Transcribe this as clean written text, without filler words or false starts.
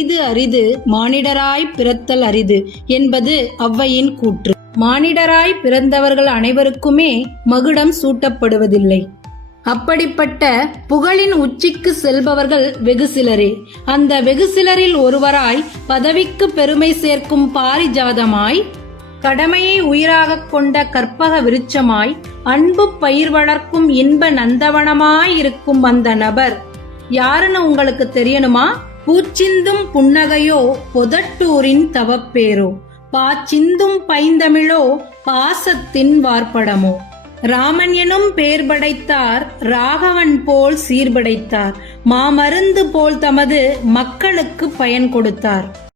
அரிது அரிது மானிடராய் பிறத்தல் அரிது என்பது ஔவையின் கூற்று. மானிடராய் பிறந்தவர்கள் அனைவருக்குமே மகுடம் சூட்டப்படுவதில்லை. அப்படிப்பட்ட புகழின் உச்சிக்கு செல்பவர்கள் வெகு சிலரே. அந்த வெகு சிலரில் ஒருவராய் பதவிக்கு பெருமை சேர்க்கும் பாரிஜாதமாய், கடமையை உயிராகக் கொண்ட கற்பக விருட்சமாய், அன்பு பயிர் வளர்க்கும் இன்ப நந்தவனமாயிருக்கும் அந்த நபர் யாருன்னு உங்களுக்கு தெரியணுமா? பூச்சிந்தும் புன்னகையோ பொதட்டூரின் தவப்பேரோ, பாச்சிந்தும் பைந்தமிழோ பாசத்தின் வார்ப்படமோ. ராமன் எனும் பேர் படைத்தார், ராகவன் போல் சீர்படைத்தார், மாமருந்து போல் தமது மக்களுக்கு பயன் கொடுத்தார்.